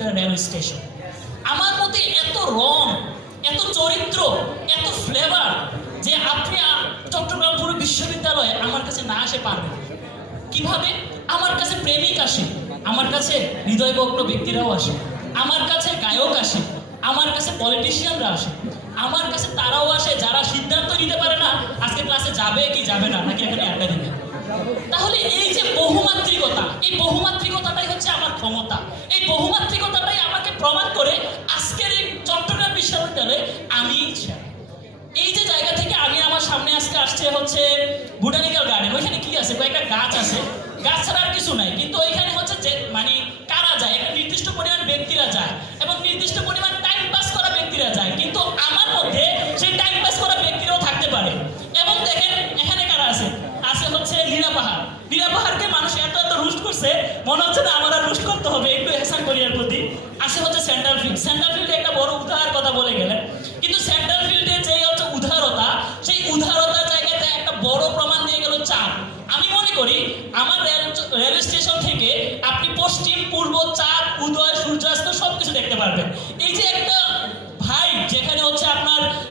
বিশ্ববিদ্যালয় railway station. আমার মতে এত রং, এত চরিত্র, এত ফ্লেভার যে আপনি চট্টগ্রাম পুরো বিশ্ববিদ্যালয়ে আমার কাছে না আসে পারবেন। কিভাবে? আমার কাছে প্রেমিক আসে, আমার কাছে হৃদয়ভগ্ন ব্যক্তিরাও আসে, আমার কাছে গায়ক আসে, আমার কাছে পলিটিশিয়ানরা আসে, আমার কাছে তারাও আসে যারা সিদ্ধান্ত নিতে পারে না আজকে ক্লাসে যাবে কি যাবে না, নাকি এখানে আড্ডা দিবে। তাহলে এই যে বহুমাত্রিকতা, এই বহুমাত্রিকতাটাই হচ্ছে আমার ক্ষমতা। এই বহুমাত্রিকতাটাই আমাকে প্রমাণ করে আজকের এই চট্টগ্রাম বিশ্ববিদ্যালয়ে আমি এই যে জায়গা থেকে আমি আমার সামনে আজকে আসছে হচ্ছে বোটানিক্যাল গার্ডেন। ওইখানে কি আছে? কয়েকটা গাছ আছে, গাছ ছাড়া আর কিছু নাই। কিন্তু ওইখানে হচ্ছে যে মানে কারা যায়, একটা নির্দিষ্ট পরিমাণ ব্যক্তিরা যায় এবং নির্দিষ্ট পরিমাণ টাইম পাস করা ব্যক্তিরা যায়। কিন্তু আমার মধ্যে সেই টাইম পাস করা ব্যক্তিরাও থাকতে পারে। এবং দেখেন এখানে কারা আছে? আছে হচ্ছে লীলা পাহাড়। লীলা পাহাড়কে মানুষ এত এত রুস্ট করছে, মনে হচ্ছে না আমার আর রুস্ট করতে হবে একটু এহসান করিয়ার প্রতি। আছে হচ্ছে সেন্ট্রাল ফিল্ড। সেন্ট্রাল ফিল্ডে একটা বড় উদাহরণ কথা বলে গেলেন, কিন্তু সেন্ট্রাল ফিল্ডে যে হচ্ছে উদারতা, সেই উদারতার জায়গাতে একটা বড় প্রমাণ দিয়ে গেল চাঁদ। আমি মনে করি আমার রেলওয়ে স্টেশন থেকে আপনি পশ্চিম, পূর্ব, চাঁদ, উদয়, সূর্যাস্ত সবকিছু দেখতে পারবেন। এই যে একটা